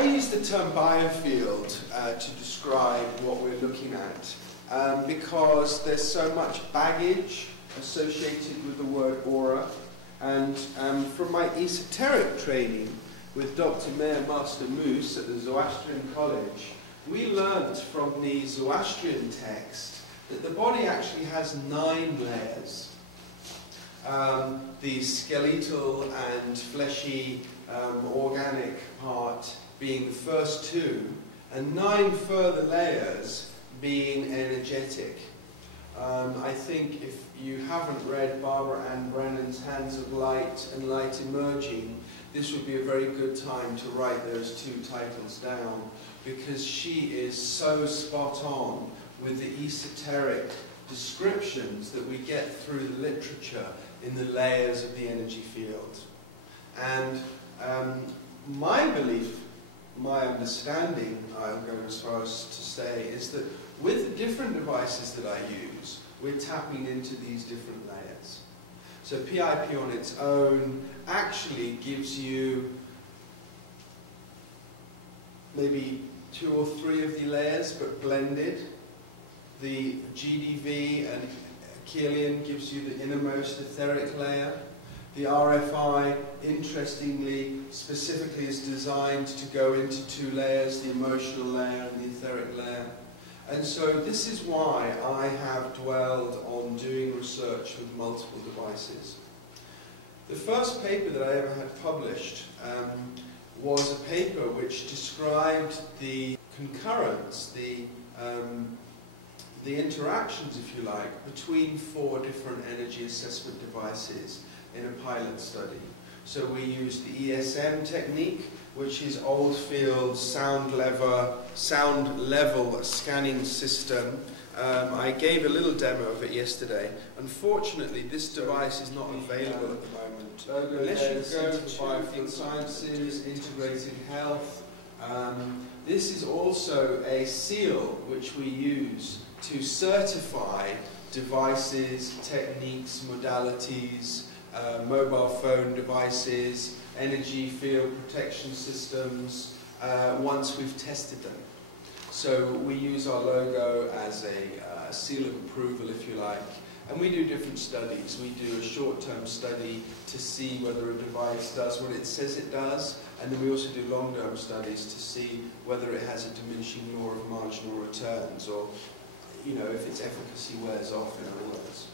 I use the term biofield to describe what we're looking at because there's so much baggage associated with the word aura, and from my esoteric training with Dr. Mayer Master Moose at the Zoroastrian College, we learnt from the Zoroastrian text that the body actually has 9 layers. The skeletal and fleshy organic part being the first 2, and 9 further layers being energetic. I think if you haven't read Barbara Ann Brennan's Hands of Light and Light Emerging, this would be a very good time to write those 2 titles down, because she is so spot on with the esoteric descriptions that we get through the literature in the layers of the energy field. And my belief, my understanding, I'm going as far as to say, is that with the different devices that I use, we're tapping into these different layers. So PIP on its own actually gives you maybe 2 or 3 of the layers, but blended. The GDV and Kirlian gives you the innermost etheric layer. The RFI, interestingly, specifically is designed to go into 2 layers, the emotional layer and the etheric layer. And so this is why I have dwelled on doing research with multiple devices. The first paper that I ever had published was a paper which described the concurrence, the interactions, if you like, between 4 different energy assessment devices in a pilot study. So we used the ESM technique, which is Oldfield's sound level scanning system. I gave a little demo of it yesterday. Unfortunately, this device is not available at the moment. Unless you go to Biofield Sciences, Integrated Health. This is also a seal which we use to certify devices, techniques, modalities, mobile phone devices, energy field protection systems, once we've tested them. So we use our logo as a seal of approval, if you like, and we do different studies. We do a short-term study to see whether a device does what it says it does, and then we also do long-term studies to see whether it has a diminishing law of marginal returns, or if its efficacy wears off, in other words.